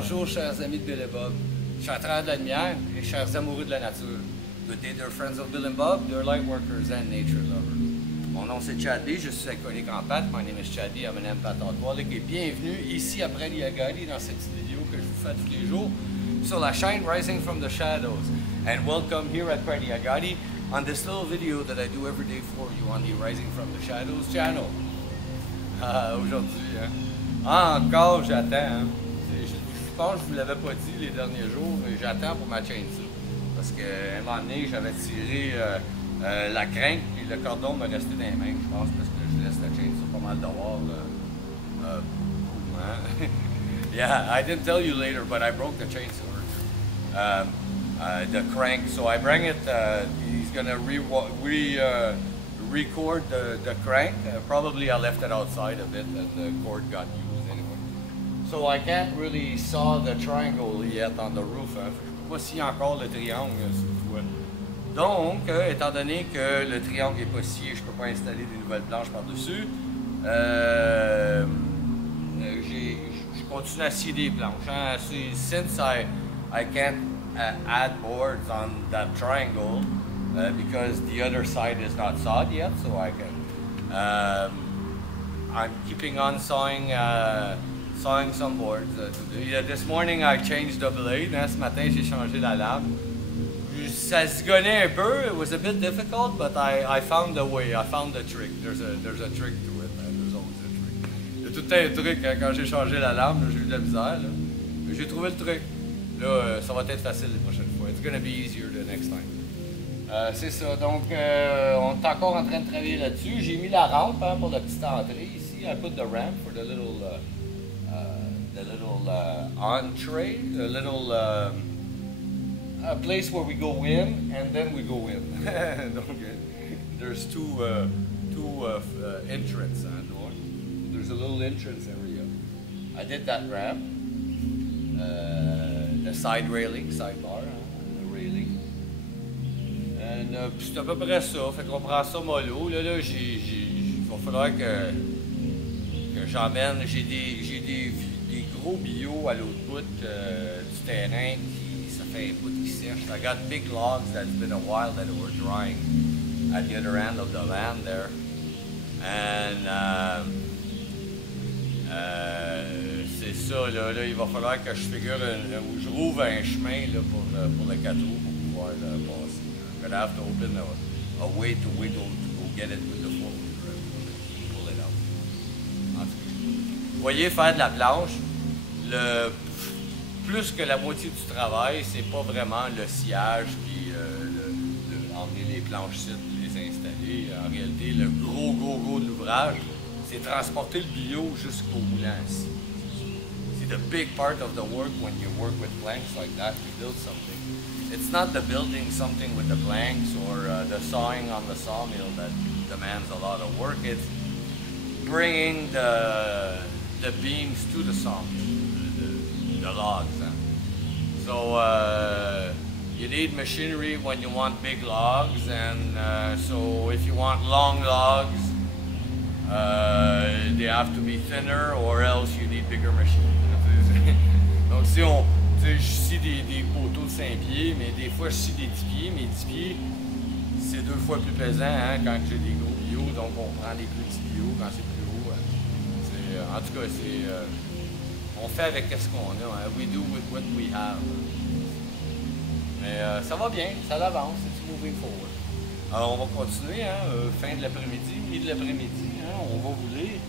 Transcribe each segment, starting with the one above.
Bonjour, chers amis de Bill et Bob, chers travailleurs de la lumière et chers amoureux de la nature. Good day, dear friends of Bill and Bob, dear light workers and nature lovers. Mon nom c'est Chadley, je suis alcoolique en pâte. My name is Chadley, I'm an empath alcoholic. Et bienvenue ici après Liagali dans cette petite vidéo que je vous fais tous les jours sur la chaîne Rising from the Shadows. And welcome here at Pradi Agadi on this little video that I do every day for you on the Rising from the Shadows channel. Aujourd'hui, encore j'attends. Je pense que je ne vous l'avais pas dit les derniers jours, mais j'attends pour ma chainsaw. Parce qu'à un moment donné, j'avais tiré la crinque et le cordon me restait dans les mains, je pense, parce que je laisse la chainsaw pas mal dehors. Yeah, I didn't tell you later, but I broke the chainsaw. The crank, so I bring it, he's gonna record the crank. Probably I left it outside a bit and the cord got used anyway. So I can't really saw the triangle yet on the roof. Hein. Je ne sais pas s'il y a encore le triangle sur le toit. Donc, étant donné que le triangle n'est pas scié, je ne peux pas installer des nouvelles planches par-dessus, je continue à scier des planches. Hein. Since I can't add boards on that triangle because the other side is not sawed yet, so I can. I'm keeping on sawing some boards today. This morning I changed the blade. Hein, ce matin j'ai changé la lame. Ça zigonnait un peu. It was a bit difficult, but I found the way. I found the trick. There's a trick to it. There's always a trick. Il y a tout un truc hein, quand j'ai changé la lame. J'ai eu de la misère. J'ai trouvé le truc. Là, ça va être facile les prochaines fois. It's gonna be easier the next time. C'est ça. Donc, on est encore en train de travailler là-dessus. J'ai mis la rampe hein, pour la petite entrée ici. I put the ramp for the little entree, the little place where we go in and then we go in. Donc, there's two entrances on door. There's a little entrance area. I did that ramp. The side railing, sidebar, the railing. And c'est à peu près ça. Fait qu'on prend ça mollo. Là, il va falloir que j'emmène. J'ai des gros bio à l'autre bout du terrain qui ça fait un bout qui sèche. I got big logs that's been a while that were drying at the other end of the land there. And c'est ça, là, il va falloir que je figure, je rouvre un chemin là, pour le 4 roues pour pouvoir passer. I'm gonna have to open a way to go get it with the four-wheel drive. Pull it out. En tout cas, vous voyez, faire de la planche, plus que la moitié du travail, c'est pas vraiment le sciage puis emmener les planches sites et les installer. En réalité, le gros de l'ouvrage, c'est transporter le bio jusqu'au moulin ici. The big part of the work when you work with planks like that, you build something. It's not the building something with the planks or the sawing on the sawmill that demands a lot of work. It's bringing the beams to the sawmill, the logs. Huh? So you need machinery when you want big logs, and so if you want long logs, they have to be thinner, or else you need bigger machines. Donc si je scie des poteaux de 5 pieds, mais des fois je scie des 10 pieds, mais 10 pieds c'est 2 fois plus pesant hein, quand j'ai des gros bio, donc on prend des plus petits bio quand c'est plus haut. Hein. En tout cas, on fait avec ce qu'on a, hein. We do with what we have. Mais ça va bien, ça avance, c'est moving forward. Alors on va continuer, hein, fin de l'après-midi, milieu de l'après-midi, hein, on va vous lire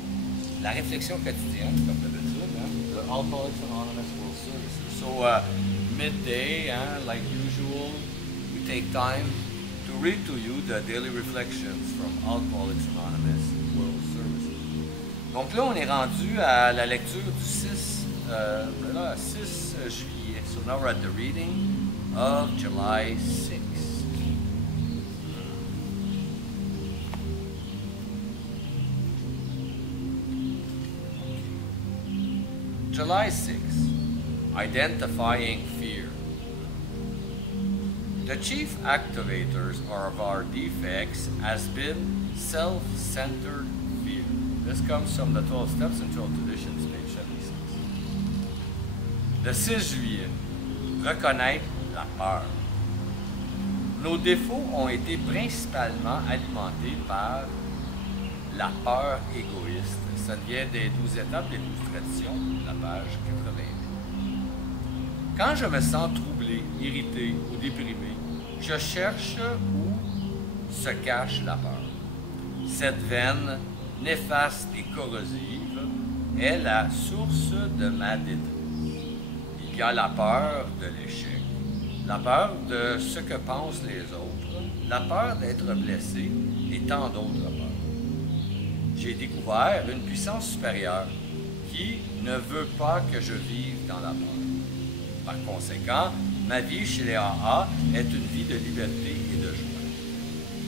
la réflexion quotidienne, comme d'habitude, hein, the Alcooliques Anonymes World Services. So midday, like usual, we take time to read to you the daily reflections from Alcooliques Anonymes World Services. Donc là, on est rendu à la lecture du 6 juillet. So now we're at the reading of July 6. July 6, identifying fear. The chief activators of our defects has been self-centered fear. This comes from the 12 Steps and 12 Traditions, page 76. Le 6 juillet, reconnaître la peur. Nos défauts ont été principalement alimentés par la peur égoïste. Ça vient des 12 étapes, des 12 traditions, la page 88. Quand je me sens troublé, irrité ou déprimé, je cherche où se cache la peur. Cette veine néfaste et corrosive est la source de ma détresse. Il y a la peur de l'échec, la peur de ce que pensent les autres, la peur d'être blessé et tant d'autres peurs. J'ai découvert une puissance supérieure qui ne veut pas que je vive dans la peur. Par conséquent, ma vie chez les AA est une vie de liberté et de joie.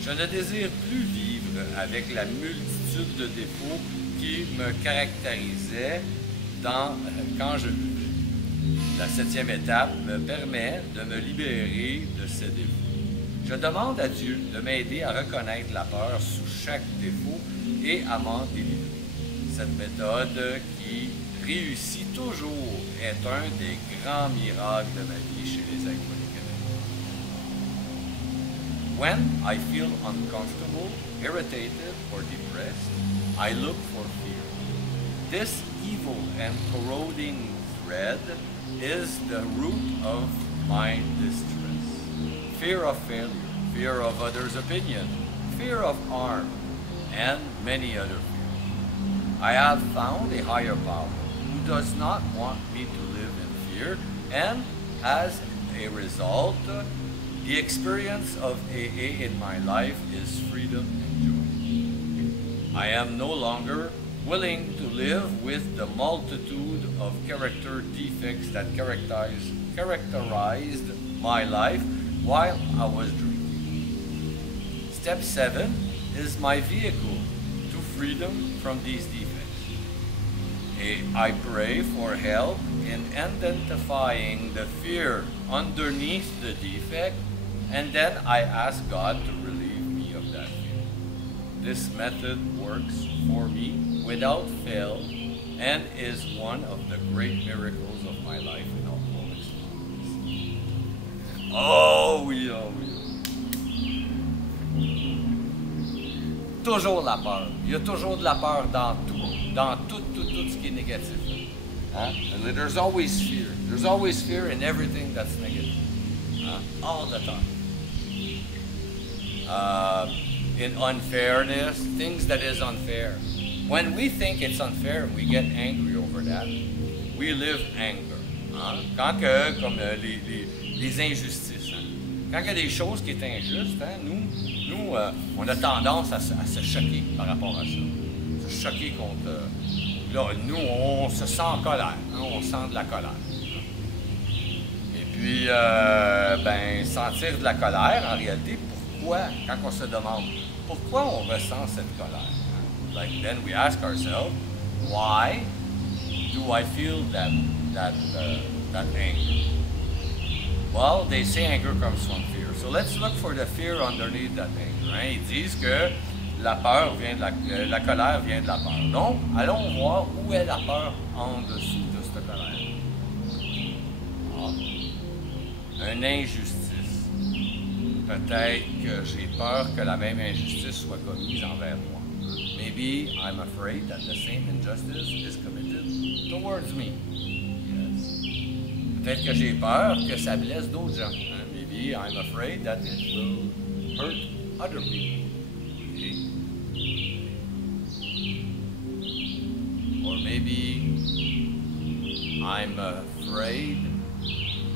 Je ne désire plus vivre avec la multitude de défauts qui me caractérisaient quand je vivais. La 7e étape me permet de me libérer de ces défauts. Je demande à Dieu de m'aider à reconnaître la peur sous chaque défaut et à m'en délivrer. Cette méthode qui réussit toujours est un des grands miracles de ma vie chez les Alcooliques Anonymes. When I feel uncomfortable, irritated, or depressed, I look for fear. This evil and corroding thread is the root of my distress. Fear of failure, fear of others' opinion, fear of harm, and many other fears. I have found a higher power who does not want me to live in fear, and as a result, the experience of AA in my life is freedom and joy. I am no longer willing to live with the multitude of character defects that characterized my life while I was drinking. Step 7 is my vehicle to freedom from these defects. I pray for help in identifying the fear underneath the defect, and then I ask God to relieve me of that fear. This method works for me without fail and is one of the great miracles of my life in Alcooliques Anonymes. Oh oui, oh oui. Toujours la peur. Il y a toujours de la peur dans tout ce qui est négatif. Hein? There's always fear. There's always fear in everything that's negative. Hein? All the time. In unfairness, things that is unfair. When we think it's unfair, we get angry over that. We live anger. Hein? Quand que, comme les injustices, hein? Quand il y a des choses qui sont injustes, hein, nous on a tendance à se choquer par rapport à ça. Se choquer contre... là, nous, on se sent en colère. Hein? On sent de la colère. Et puis, sentir de la colère, en réalité, pourquoi, quand on se demande, pourquoi on ressent cette colère? Like then we ask ourselves, why do I feel that anger? Well, they say anger comes from fear. So let's look for the fear underneath that anger. Hein? Ils disent que la peur vient de la colère vient de la peur. Donc, allons voir où est la peur en dessous de cette colère. Une injustice. Peut-être que j'ai peur que la même injustice soit commise envers moi. Maybe I'm afraid that the same injustice is committed towards me. Yes. Peut-être que j'ai peur que ça blesse d'autres gens. Maybe I'm afraid that it will hurt other people. Okay. Or maybe I'm afraid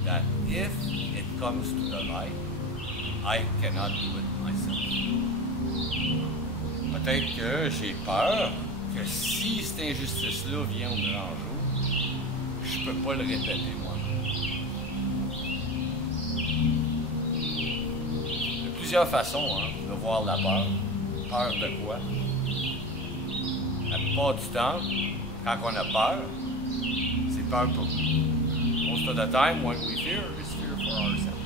that if it comes to the light, I cannot do it myself. Peut-être que j'ai peur que si cette injustice-là vient au grand jour, je ne peux pas le répéter moi-même. Il y a plusieurs façons de voir la peur. Peur de quoi? La plupart du temps, quand on a peur, c'est peur pour nous. Most of the time, what we fear is fear for ourselves.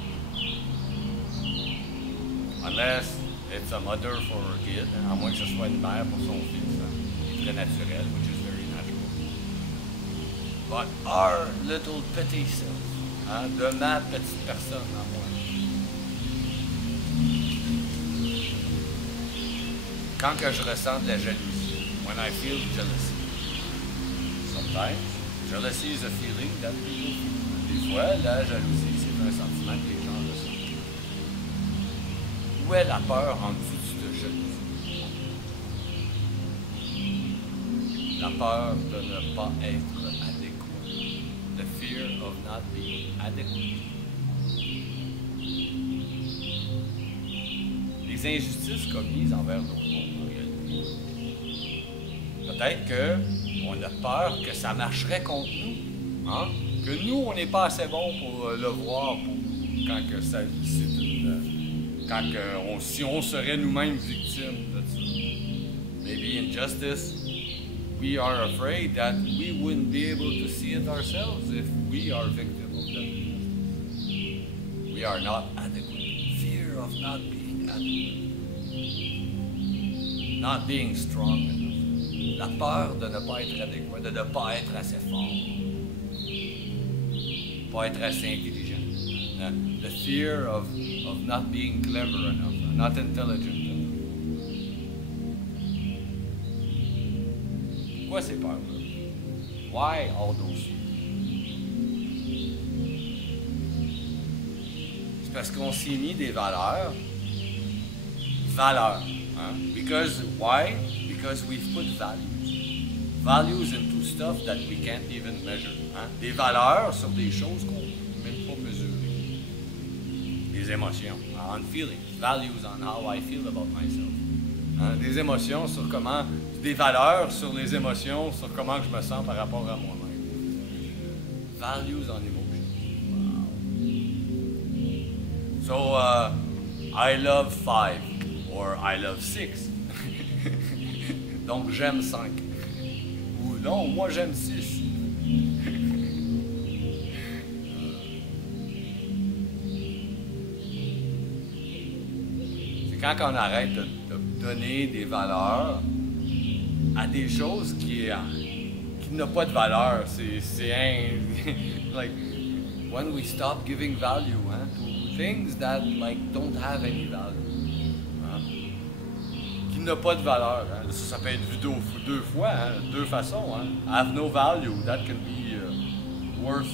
Unless it's a mother for her kid, à moins que ce soit une mère pour son fils, qui est très naturel, which is very natural. but our little petty self, hein, de ma petite personne en moi. Quand que je ressens de la jalousie, when I feel jealousy, sometimes jealousy is a feeling that people feel. Des fois, la jalousie, c'est un sentiment que les gens ressentent. Où est la peur en dessous de cette jalousie? La peur de ne pas être adéquat. The fear of not being adequate. Les injustices commises envers nos mondes, en réalité. Peut-être qu'on a peur que ça marcherait contre nous. Hein? Que nous, on n'est pas assez bon pour le voir quand que ça, si on serait nous-mêmes victimes de ça. Maybe injustice, we are afraid that we wouldn't be able to see it ourselves if we are victims of that injustice. We are not adequate. Fear of not being adequate. Not being strong enough. La peur de ne pas être adéquat, de ne pas être assez fort. Pas être assez intelligent. The fear of not being clever enough, not intelligent enough. Pourquoi ces peurs-là? Why all those fears? C'est parce qu'on s'est mis des valeurs. Valeurs. Hein? Because, why? Because we've put values. Values into stuff that we can't even measure. Hein? Des valeurs sur des choses qu'on ne peut même pas mesurer. Des émotions, on feelings. Values on how I feel about myself. Hein? Des émotions sur comment, des valeurs sur les émotions, sur comment je me sens par rapport à moi-même. Values on emotions. Wow. So, I love 5 or I love 6. Donc j'aime 5. Ou non, moi j'aime 6. C'est quand on arrête de donner des valeurs à des choses qui n'ont pas de valeur. C'est like when we stop giving value to things that like don't have any value. Qui n'a pas de valeur. Hein. Ça peut être vu deux fois, deux façons. Hein. Have no value. That can be worth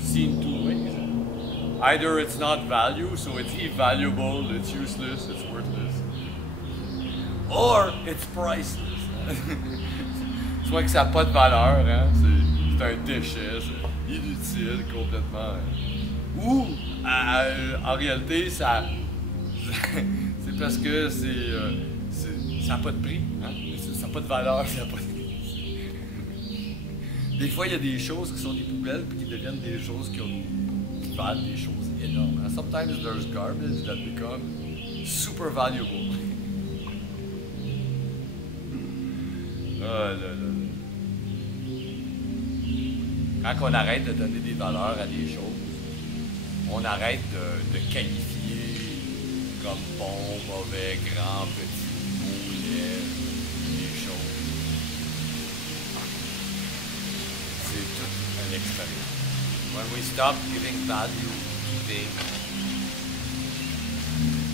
seen two ways. Either it's not value, so it's invaluable, it's useless, it's worthless. Or it's priceless. Soit que ça n'a pas de valeur, hein. C'est un déchet, c'est inutile complètement. Hein. Ou en réalité, ça c'est parce que ça n'a pas de prix, hein? Ça n'a pas de valeur, ça n'a pas de... Des fois, il y a des choses qui sont des poubelles puis qui deviennent des choses qui valent des choses énormes. Hein? Sometimes there's garbage that become super valuable. Quand on arrête de donner des valeurs à des choses, on arrête de qualifier comme bon, mauvais, grand, petit. Les choses. C'est toute une expérience. When we stop giving value to things,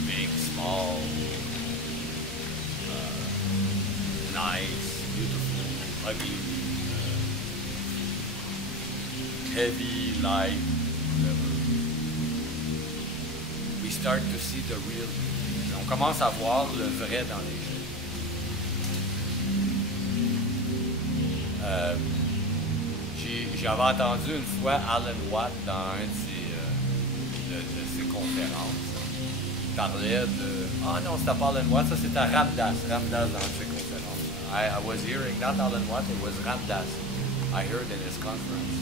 being small, nice, beautiful, ugly, heavy, light, whatever, we start to see the real things. On commence à voir le vrai dans les choses. J'avais entendu une fois Alan Watt dans une de ses conférences. Il parlait de... Ah non, c'était pas Alan Watt, ça c'était Ramdas dans une de ses conférences. I was hearing, not Alan Watt, it was Ramdas. I heard in his conference.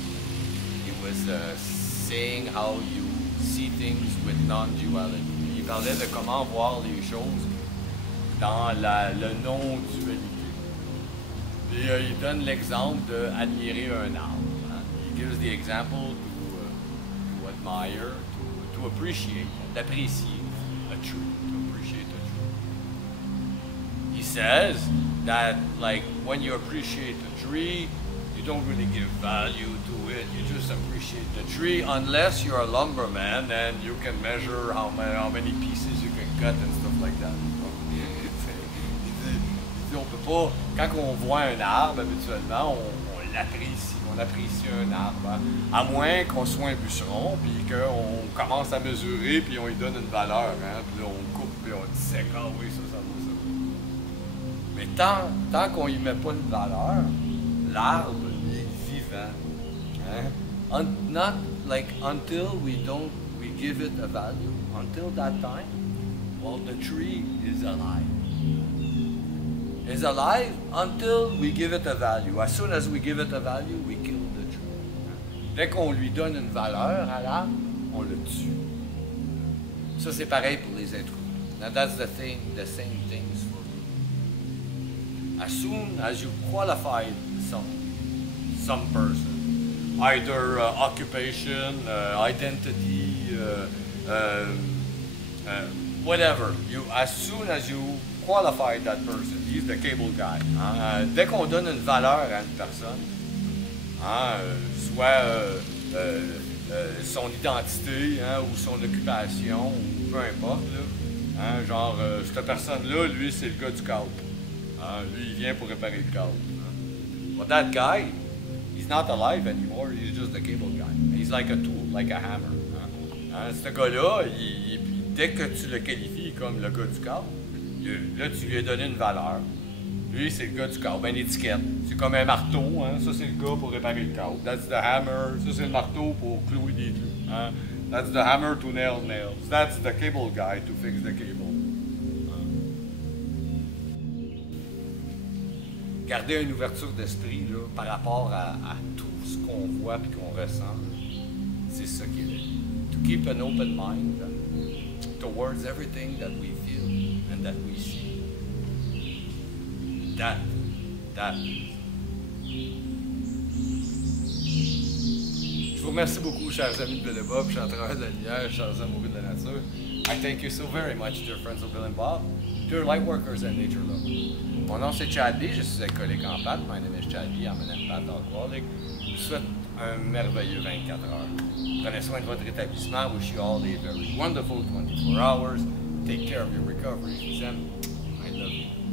He was saying how you see things with non-duality. Il parlait de comment voir les choses dans le non-dualité. Et il donne l'exemple d'admirer un arbre. Hein? He gives the example to admire, to appreciate, d'apprécier a tree, to appreciate a tree. He says that like when you appreciate a tree, You don't really give value to it. You just appreciate the tree, unless you're a lumberman and you can measure how many pieces you can cut and stuff like that. On peut pas, quand on voit un arbre, habituellement, on l'apprécie. On apprécie un arbre. Hein? À moins qu'on soit un bûcheron, puis qu'on commence à mesurer, puis on lui donne une valeur. Hein? Puis là, on coupe, puis on dissèque. Ah oui, ça vaut ça. Mais tant qu'on y met pas une valeur, l'arbre est vivant. Hein? Not like until we give it a value. Until that time, well, the tree is alive. Is alive until we give it a value. As soon as we give it a value, we kill the tree. Dès qu'on lui donne une valeur à l'arbre, on le tue. Ça, c'est pareil pour les êtres humains. Now that's the same things for you. As soon as you qualify some person, either occupation, identity, whatever, as soon as you qualify that person, he's the cable guy. Hein? Dès qu'on donne une valeur à une personne, hein, soit son identité, hein, ou son occupation, ou peu importe, là, hein, genre, cette personne-là, lui, c'est le gars du câble. Hein? Lui, il vient pour réparer le câble. Hein? But that guy, he's not alive anymore, he's just the cable guy. He's like a tool, like a hammer. Hein? Ce gars-là, dès que tu le qualifies comme le gars du câble, là, tu lui as donné une valeur. Lui, c'est le gars du câble, une étiquette. C'est comme un marteau, hein? Ça, c'est le gars pour réparer le câble. That's the hammer. Ça, c'est le marteau pour clouer des clous. Hein? That's the hammer to nail nails. That's the cable guy to fix the cable. Hein? Garder une ouverture d'esprit là, par rapport à tout ce qu'on voit et qu'on ressent, c'est ça qui est là. To keep an open mind towards everything that we feel and that we see. That. Je vous remercie beaucoup, chers amis de Bill et Bob, chers travailleurs de la lumière, chers amoureux de la nature. I thank you so very much, dear friends of Bill and Bob, dear light workers and nature lovers. Mon nom c'est Chad B, je suis alcoolique en pâte. My name is Chad B, I'm an empath alcoholic. Je vous souhaite un merveilleux 24 heures. Prenez soin de votre établissement. Wish you all a very wonderful 24 hours. Take care of your recovery. Je vous aime. I love you.